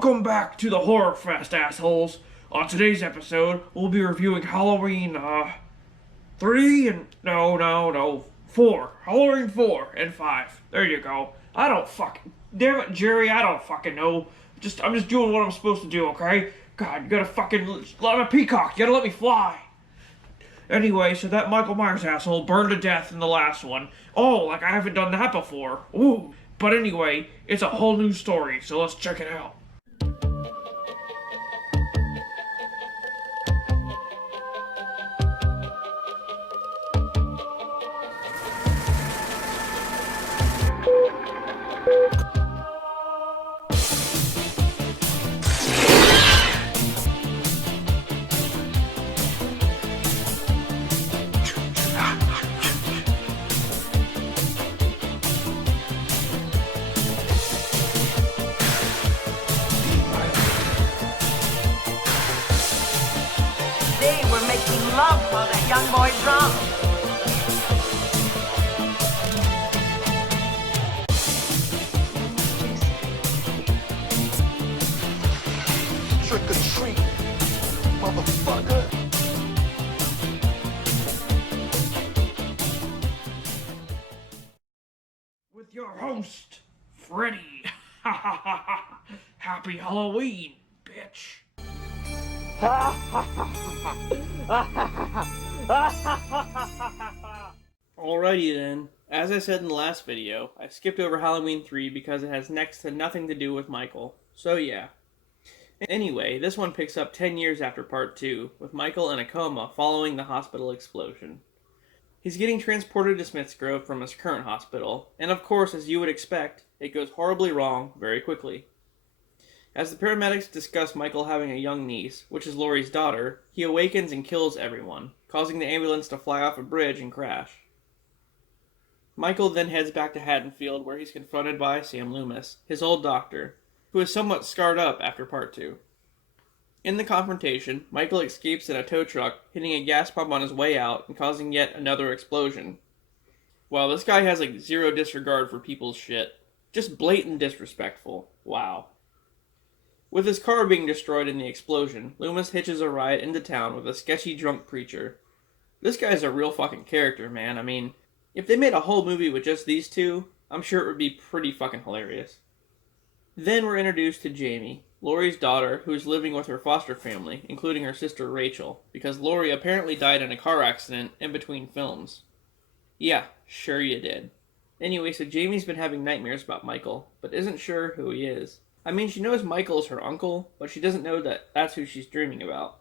Welcome back to the Horrorfest, assholes. On today's episode, we'll be reviewing Halloween, 4. Halloween 4 and 5. There you go. Damn it, Jerry, I don't fucking know. I'm just doing what I'm supposed to do, okay? God, you gotta fucking let me peacock. You gotta let me fly. Anyway, so that Michael Myers asshole burned to death in the last one. Oh, like I haven't done that before. Ooh. But anyway, it's a whole new story, so let's check it out. They were making love while that young boy drunk. Trick or treat, motherfucker. With your host, Freddy. Happy Halloween, bitch. Alrighty then, as I said in the last video, I skipped over Halloween 3 because it has next to nothing to do with Michael, so yeah. Anyway, this one picks up 10 years after part 2, with Michael in a coma following the hospital explosion. He's getting transported to Smithsgrove from his current hospital, and of course, as you would expect, it goes horribly wrong very quickly. As the paramedics discuss Michael having a young niece, which is Laurie's daughter, he awakens and kills everyone, causing the ambulance to fly off a bridge and crash. Michael then heads back to Haddonfield, where he's confronted by Sam Loomis, his old doctor, who is somewhat scarred up after part 2. In the confrontation, Michael escapes in a tow truck, hitting a gas pump on his way out and causing yet another explosion. Wow, this guy has like zero disregard for people's shit. Just blatant disrespectful. Wow. With his car being destroyed in the explosion, Loomis hitches a ride into town with a sketchy drunk preacher. This guy's a real fucking character, man. I mean, if they made a whole movie with just these two, I'm sure it would be pretty fucking hilarious. Then we're introduced to Jamie, Laurie's daughter, who is living with her foster family, including her sister Rachel, because Laurie apparently died in a car accident in between films. Yeah, sure you did. Anyway, so Jamie's been having nightmares about Michael, but isn't sure who he is. I mean, she knows Michael is her uncle, but she doesn't know that that's who she's dreaming about.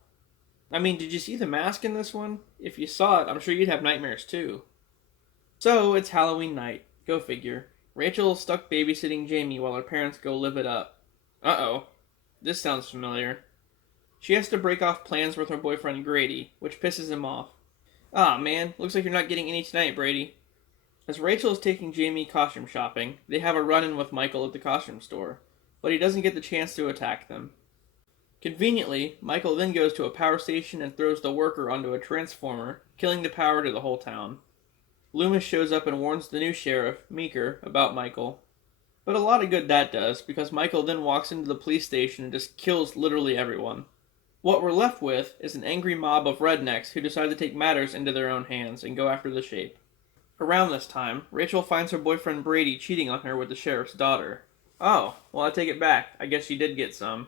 I mean, did you see the mask in this one? If you saw it, I'm sure you'd have nightmares too. So, it's Halloween night. Go figure. Rachel is stuck babysitting Jamie while her parents go live it up. Uh-oh. This sounds familiar. She has to break off plans with her boyfriend Grady, which pisses him off. Ah, man, looks like you're not getting any tonight, Brady. As Rachel is taking Jamie costume shopping, they have a run-in with Michael at the costume store, but he doesn't get the chance to attack them. Conveniently, Michael then goes to a power station and throws the worker onto a transformer, killing the power to the whole town. Loomis shows up and warns the new sheriff, Meeker, about Michael. But a lot of good that does, because Michael then walks into the police station and just kills literally everyone. What we're left with is an angry mob of rednecks who decide to take matters into their own hands and go after the Shape. Around this time, Rachel finds her boyfriend Brady cheating on her with the sheriff's daughter. Oh, well, I take it back. I guess you did get some.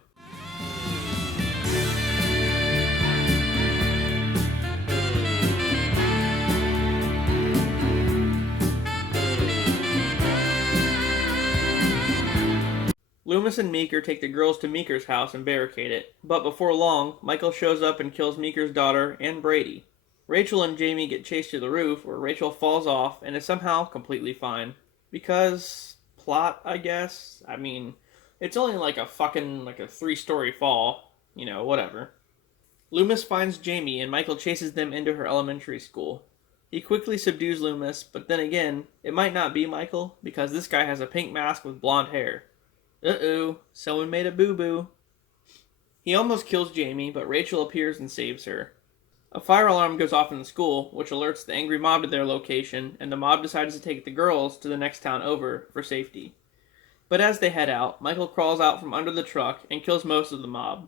Loomis and Meeker take the girls to Meeker's house and barricade it, but before long, Michael shows up and kills Meeker's daughter and Brady. Rachel and Jamie get chased to the roof, where Rachel falls off and is somehow completely fine. Because plot, I guess? I mean, it's only like a 3-story fall. You know, whatever. Loomis finds Jamie and Michael chases them into her elementary school. He quickly subdues Loomis, but then again, it might not be Michael, because this guy has a pink mask with blonde hair. Uh-oh, someone made a boo-boo. He almost kills Jamie, but Rachel appears and saves her. A fire alarm goes off in the school, which alerts the angry mob to their location, and the mob decides to take the girls to the next town over for safety. But as they head out, Michael crawls out from under the truck and kills most of the mob.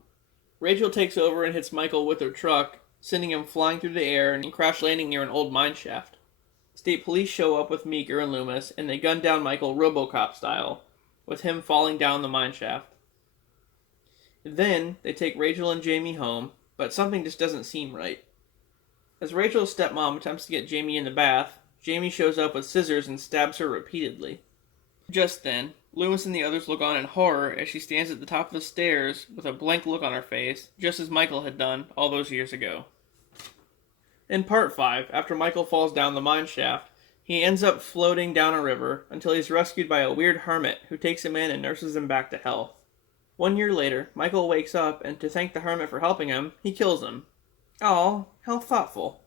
Rachel takes over and hits Michael with her truck, sending him flying through the air and crash landing near an old mine shaft. State police show up with Meeker and Loomis, and they gun down Michael RoboCop style, with him falling down the mine shaft. Then, they take Rachel and Jamie home, but something just doesn't seem right. As Rachel's stepmom attempts to get Jamie in the bath, Jamie shows up with scissors and stabs her repeatedly. Just then, Loomis and the others look on in horror as she stands at the top of the stairs with a blank look on her face, just as Michael had done all those years ago. In Part 5, after Michael falls down the mine shaft, he ends up floating down a river until he's rescued by a weird hermit who takes him in and nurses him back to health. 1 year later, Michael wakes up, and to thank the hermit for helping him, he kills him. Aw, how thoughtful.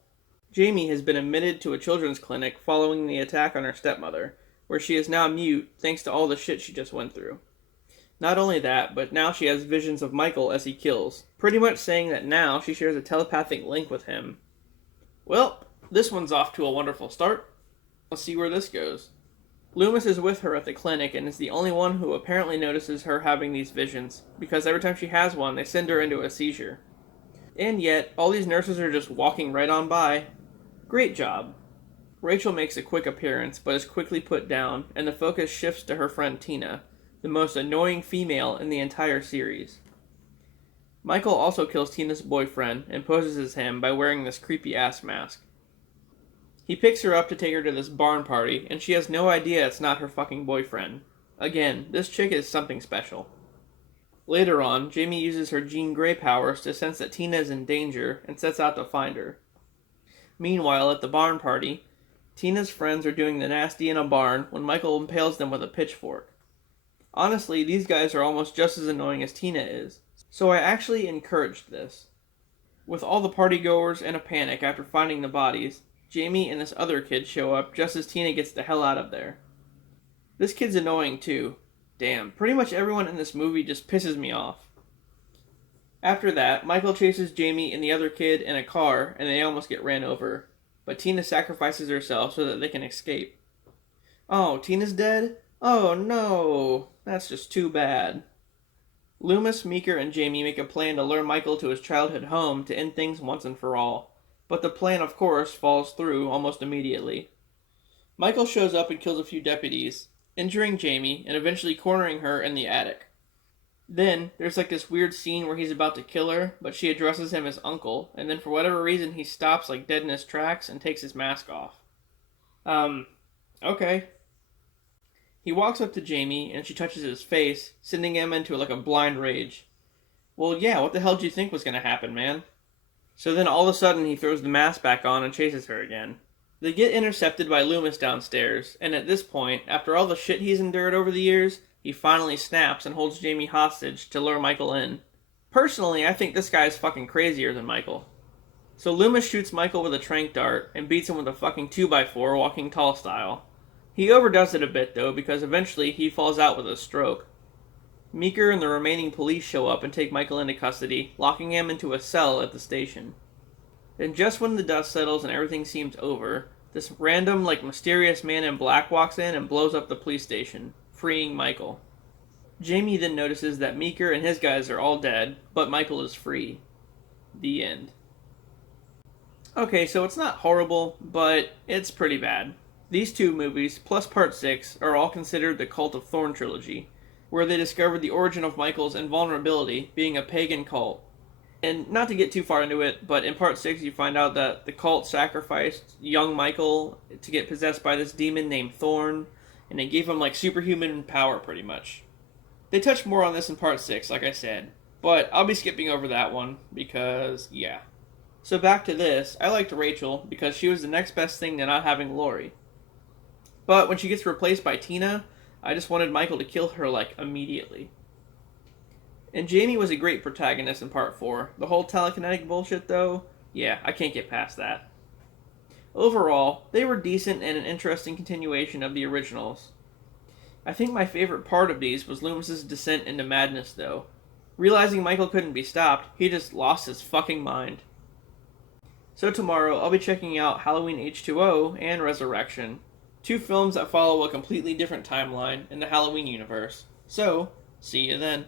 Jamie has been admitted to a children's clinic following the attack on her stepmother, where she is now mute thanks to all the shit she just went through. Not only that, but now she has visions of Michael as he kills, pretty much saying that now she shares a telepathic link with him. Well, this one's off to a wonderful start. Let's see where this goes. Loomis is with her at the clinic and is the only one who apparently notices her having these visions, because every time she has one, they send her into a seizure. And yet, all these nurses are just walking right on by. Great job. Rachel makes a quick appearance, but is quickly put down, and the focus shifts to her friend Tina, the most annoying female in the entire series. Michael also kills Tina's boyfriend and poses as him by wearing this creepy-ass mask. He picks her up to take her to this barn party, and she has no idea it's not her fucking boyfriend. Again, this chick is something special. Later on, Jamie uses her Jean Grey powers to sense that Tina is in danger and sets out to find her. Meanwhile, at the barn party, Tina's friends are doing the nasty in a barn when Michael impales them with a pitchfork. Honestly, these guys are almost just as annoying as Tina is, so I actually encouraged this. With all the partygoers in a panic after finding the bodies, Jamie and this other kid show up just as Tina gets the hell out of there. This kid's annoying too. Damn, pretty much everyone in this movie just pisses me off. After that, Michael chases Jamie and the other kid in a car and they almost get ran over. But Tina sacrifices herself so that they can escape. Oh, Tina's dead? Oh no, that's just too bad. Loomis, Meeker, and Jamie make a plan to lure Michael to his childhood home to end things once and for all. But the plan, of course, falls through almost immediately. Michael shows up and kills a few deputies, injuring Jamie and eventually cornering her in the attic. Then, there's like this weird scene where he's about to kill her, but she addresses him as uncle, and then for whatever reason he stops like dead in his tracks and takes his mask off. Okay. He walks up to Jamie and she touches his face, sending him into like a blind rage. Well, yeah, what the hell do you think was gonna happen, man? So then all of a sudden he throws the mask back on and chases her again. They get intercepted by Loomis downstairs, and at this point, after all the shit he's endured over the years, he finally snaps and holds Jamie hostage to lure Michael in. Personally, I think this guy is fucking crazier than Michael. So Loomis shoots Michael with a tranq dart and beats him with a fucking 2x4 walking tall style. He overdoes it a bit though, because eventually he falls out with a stroke. Meeker and the remaining police show up and take Michael into custody, locking him into a cell at the station. Then just when the dust settles and everything seems over, this random, mysterious man in black walks in and blows up the police station, freeing Michael. Jamie then notices that Meeker and his guys are all dead, but Michael is free. The end. Okay, so it's not horrible, but it's pretty bad. These two movies, plus Part 6, are all considered the Cult of Thorn trilogy, where they discovered the origin of Michael's invulnerability being a pagan cult. And not to get too far into it, but in Part 6 you find out that the cult sacrificed young Michael to get possessed by this demon named Thorn, and it gave him superhuman power pretty much. They touch more on this in Part 6, like I said, but I'll be skipping over that one because, yeah. So back to this, I liked Rachel because she was the next best thing to not having Laurie. But when she gets replaced by Tina, I just wanted Michael to kill her immediately. And Jamie was a great protagonist in Part 4. The whole telekinetic bullshit though, yeah, I can't get past that. Overall, they were decent and an interesting continuation of the originals. I think my favorite part of these was Loomis's descent into madness though. Realizing Michael couldn't be stopped, he just lost his fucking mind. So tomorrow, I'll be checking out Halloween H2O and Resurrection. 2 films that follow a completely different timeline in the Halloween universe. So, see you then.